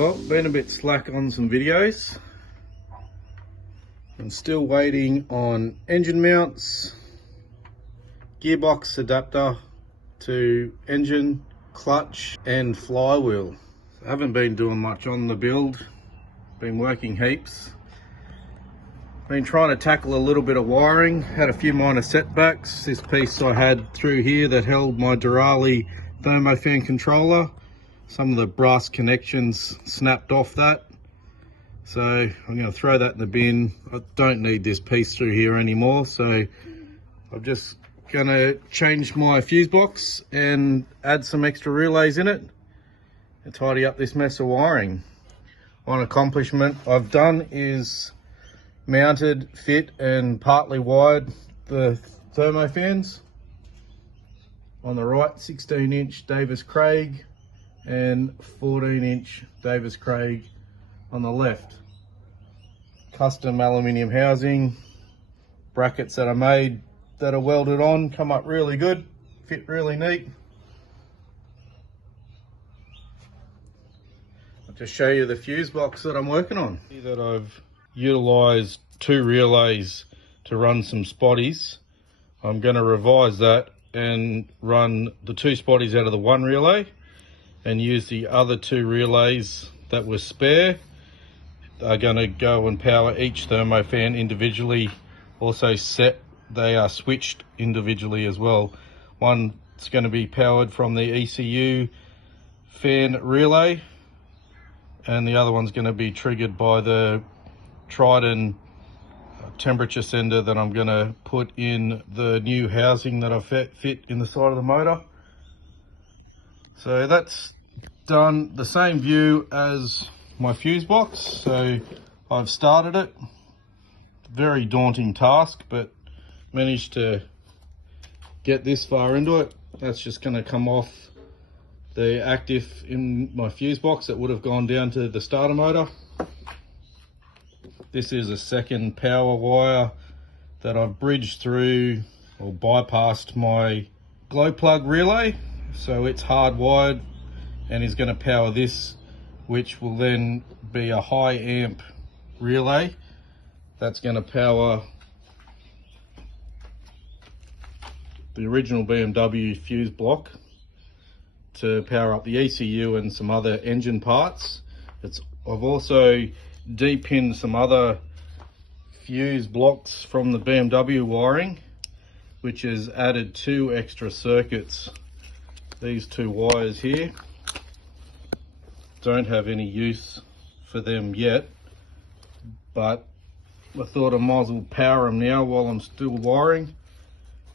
Well, been a bit slack on some videos. I'm still waiting on engine mounts, gearbox adapter to engine, clutch and flywheel. I haven't been doing much on the build, been working heaps. Been trying to tackle a little bit of wiring, had a few minor setbacks. This piece I had through here that held my Durali thermofan controller, some of the brass connections snapped off that. So I'm going to throw that in the bin. I don't need this piece through here anymore, so I'm just going to change my fuse box and add some extra relays in it and tidy up this mess of wiring. One accomplishment I've done is mounted, fit and partly wired the thermofans. On the right, 16-inch Davis Craig and 14-inch Davis Craig on the left. Custom aluminium housing, brackets that are made that are welded on, come up really good, fit really neat. I'll just show you the fuse box that I'm working on. See that I've utilised 2 relays to run some spotties. I'm going to revise that and run the 2 spotties out of the 1 relay and use the other 2 relays that were spare. Are going to go and power each thermofan individually. Also they are switched individually as well. One's going to be powered from the ECU fan relay and the other one's going to be triggered by the Trident temperature sender that I'm going to put in the new housing that I've fit in the side of the motor. So that's done, the same view as my fuse box. So I've started it. Very daunting task, but managed to get this far into it. That's just going to come off the active in my fuse box that would have gone down to the starter motor. This is a second power wire that I've bridged through or bypassed my glow plug relay. So it's hardwired and is going to power this, which will then be a high amp relay that's going to power the original BMW fuse block to power up the ECU and some other engine parts. I've also de-pinned some other fuse blocks from the BMW wiring, which has added 2 extra circuits. These 2 wires here, don't have any use for them yet, but I thought I might as well power them now while I'm still wiring.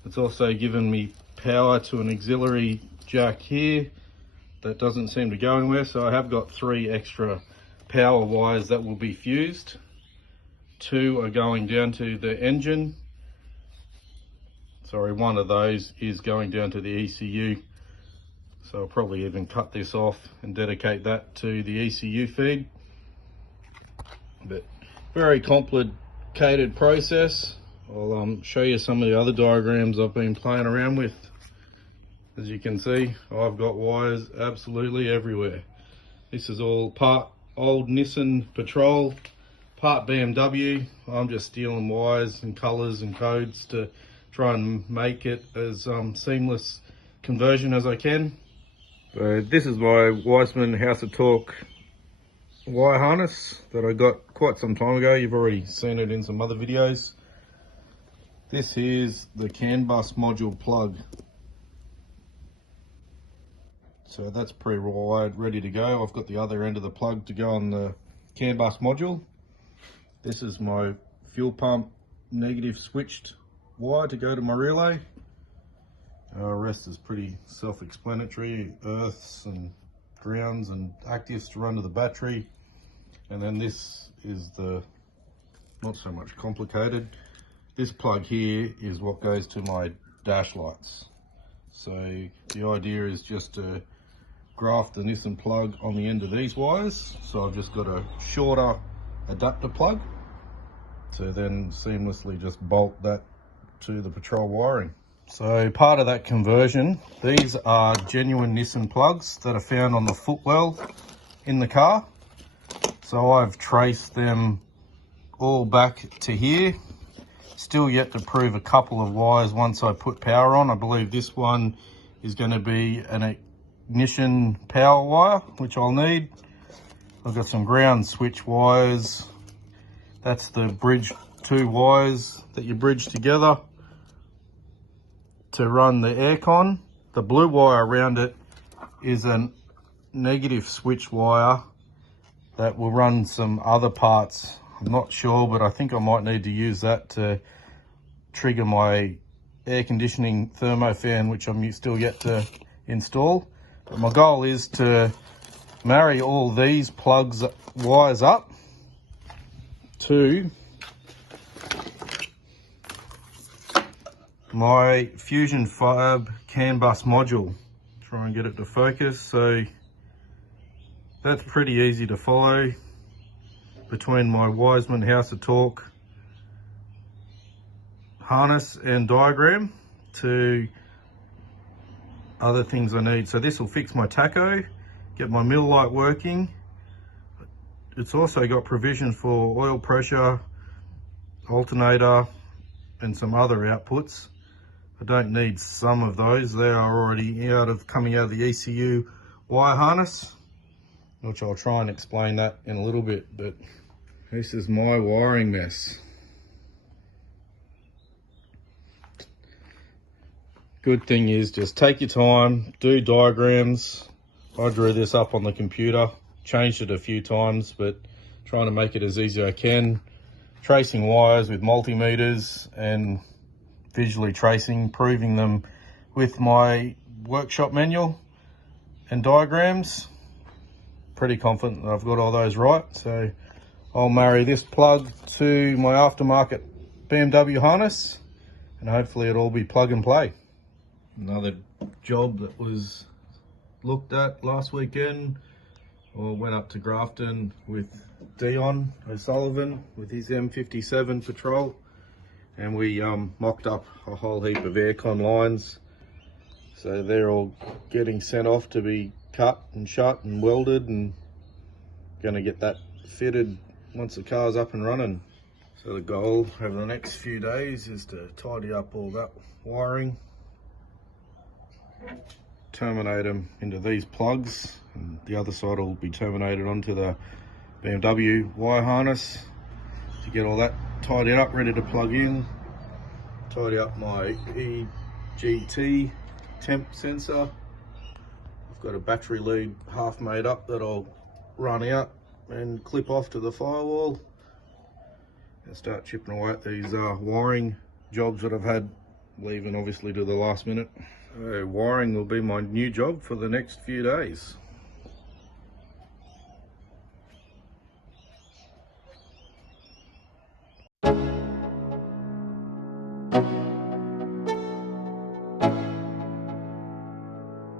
It's also given me power to an auxiliary jack here that doesn't seem to go anywhere, so I have got 3 extra power wires that will be fused. 2 are going down to the engine. Sorry, one of those is going down to the ECU. So I'll probably even cut this off and dedicate that to the ECU feed. But very complicated process. I'll show you some of the other diagrams I've been playing around with. As you can see, I've got wires absolutely everywhere. This is all part old Nissan Patrol, part BMW. I'm just stealing wires and colours and codes to try and make it as seamless conversion as I can. So this is my Wiseman House of Torque wire harness that I got quite some time ago. You've already seen it in some other videos. This is the CAN bus module plug. So that's pre-wired, ready to go. I've got the other end of the plug to go on the CAN bus module. This is my fuel pump negative switched wire to go to my relay. Rest is pretty self-explanatory. Earths and grounds and actives to run to the battery. And then this is the, not so much complicated. This plug here is what goes to my dash lights. So the idea is just to graft the Nissan plug on the end of these wires. So I've just got a shorter adapter plug to then seamlessly just bolt that to the Patrol wiring. So part of that conversion, these are genuine Nissan plugs that are found on the footwell in the car. So I've traced them all back to here. Still yet to prove a couple of wires once I put power on. I believe this one is going to be an ignition power wire, which I'll need. I've got some ground switch wires. That's the bridge 2 wires that you bridge together to run the aircon. The blue wire around it is a negative switch wire that will run some other parts. I'm not sure, but I think I might need to use that to trigger my air conditioning thermo fan, which I'm still yet to install. But my goal is to marry all these wires up to my Fusion Fab CAN bus module. Try and get it to focus. So that's pretty easy to follow between my Wiseman House of Torque harness and diagram to other things I need. So this will fix my tacho, get my mill light working. It's also got provision for oil pressure, alternator, and some other outputs. I don't need some of those. They are already coming out of the ECU wire harness, which I'll try and explain that in a little bit. But this is my wiring mess. Good thing is just take your time, do diagrams. I drew this up on the computer, changed it a few times, but trying to make it as easy as I can. Tracing wires with multimeters and visually tracing, proving them with my workshop manual and diagrams. Pretty confident that I've got all those right. So I'll marry this plug to my aftermarket BMW harness and hopefully it'll all be plug and play. Another job that was looked at last weekend, or went up to Grafton with Dion O'Sullivan with his M57 patrol, and we mocked up a whole heap of aircon lines. So they're all getting sent off to be cut and shut and welded, and gonna get that fitted once the car's up and running. So the goal over the next few days is to tidy up all that wiring, terminate them into these plugs, and the other side will be terminated onto the BMW wire harness to get all that tidied up, ready to plug in. Tidy up my EGT temp sensor. I've got a battery lead half made up that I'll run out and clip off to the firewall and start chipping away at these wiring jobs that I've had leaving obviously to the last minute. So wiring will be my new job for the next few days.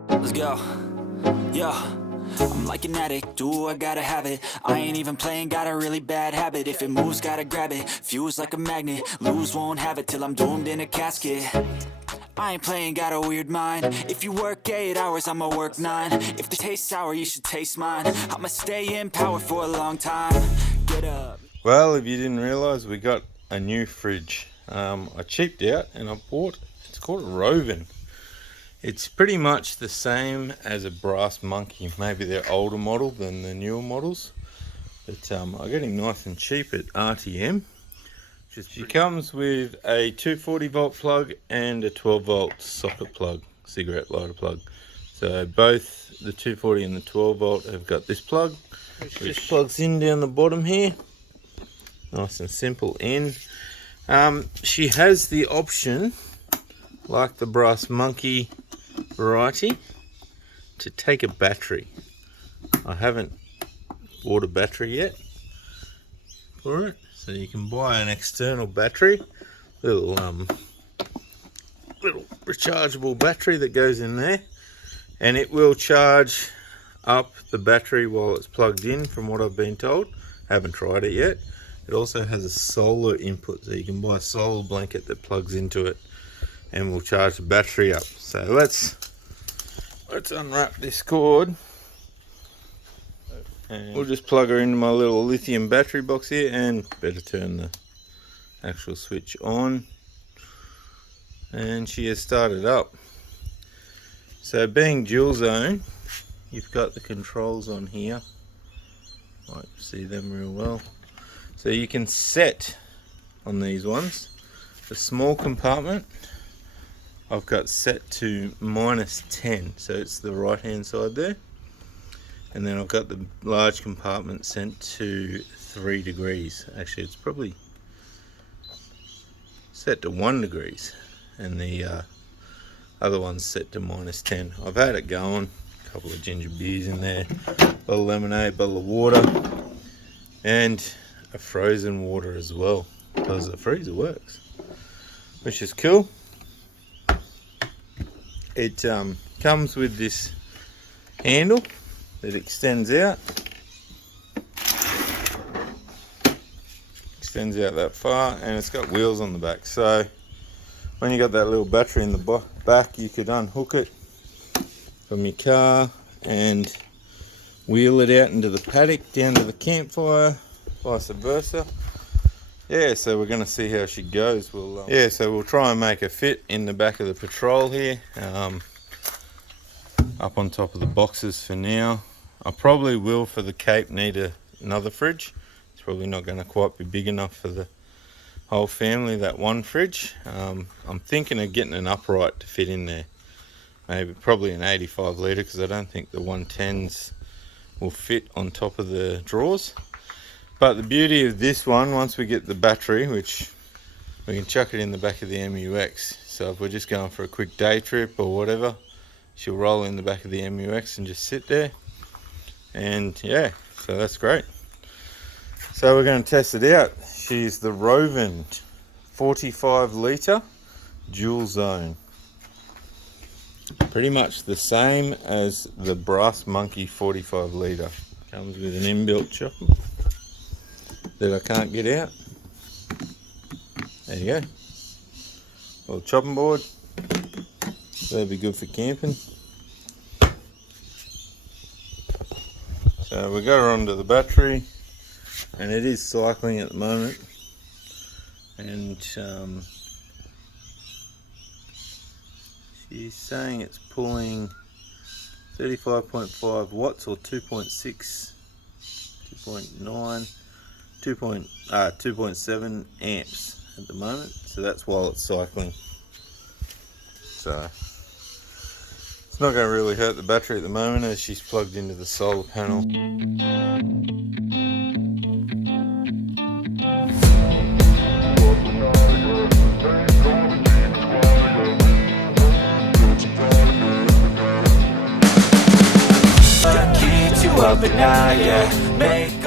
Let's go. Yo, I'm like an addict, do I gotta have it. I ain't even playing, got a really bad habit. If it moves, gotta grab it, fuse like a magnet. Lose, won't have it till I'm doomed in a casket. I ain't playing, got a weird mind. If you work 8 hours, I'ma work 9. If they taste sour, you should taste mine. I'ma stay in power for a long time. Get up. Well, if you didn't realise, we got a new fridge. I cheaped out and I bought, it's called a Rovin. It's pretty much the same as a Brass Monkey. Maybe they're older model than the newer models. But I got him nice and cheap at RTM. She comes with a 240 volt plug and a 12 volt socket plug, cigarette lighter plug. So both the 240 and the 12 volt have got this plug, which plugs in down the bottom here. Nice and simple in. She has the option, like the Brass Monkey variety, to take a battery. I haven't bought a battery yet for it. So you can buy an external battery, little rechargeable battery that goes in there, and it will charge up the battery while it's plugged in, from what I've been told. Haven't tried it yet. It also has a solar input, so you can buy a solar blanket that plugs into it and will charge the battery up. So let's unwrap this cord. And we'll just plug her into my little lithium battery box here, and better turn the actual switch on. And she has started up. So being dual zone, you've got the controls on here. Might see them real well. So you can set on these ones. The small compartment I've got set to -10, so it's the right hand side there. And then I've got the large compartment set to 3 degrees. Actually, it's probably set to 1 degrees, and the other one's set to -10. I've had it going, a couple of ginger beers in there, a bottle of lemonade, bottle of water, and a frozen water as well, because the freezer works, which is cool. It comes with this handle that extends out that far, and it's got wheels on the back, so when you got that little battery in the back, you could unhook it from your car and wheel it out into the paddock down to the campfire, vice versa. Yeah, so we're going to see how she goes. So we'll try and make her fit in the back of the Patrol here, up on top of the boxes for now. I probably will, for the Cape, need another fridge. It's probably not going to quite be big enough for the whole family, that one fridge. I'm thinking of getting an upright to fit in there. Probably an 85 litre, because I don't think the 110s will fit on top of the drawers. But the beauty of this one, once we get the battery, which we can chuck it in the back of the MUX, so if we're just going for a quick day trip or whatever, she'll roll in the back of the MUX and just sit there. And yeah, so that's great. So we're going to test it out. She's the Rovin 45 litre dual zone. Pretty much the same as the Brass Monkey 45 litre. Comes with an inbuilt chopper that I can't get out. There you go. Little chopping board. That'd be good for camping. So we got her onto the battery, and it is cycling at the moment. And she's saying it's pulling 35.5 watts or 2.6, 2.9, 2.7 amps at the moment. So that's while it's cycling. So it's not going to really hurt the battery at the moment, as she's plugged into the solar panel. Keep you up at night, yeah. Make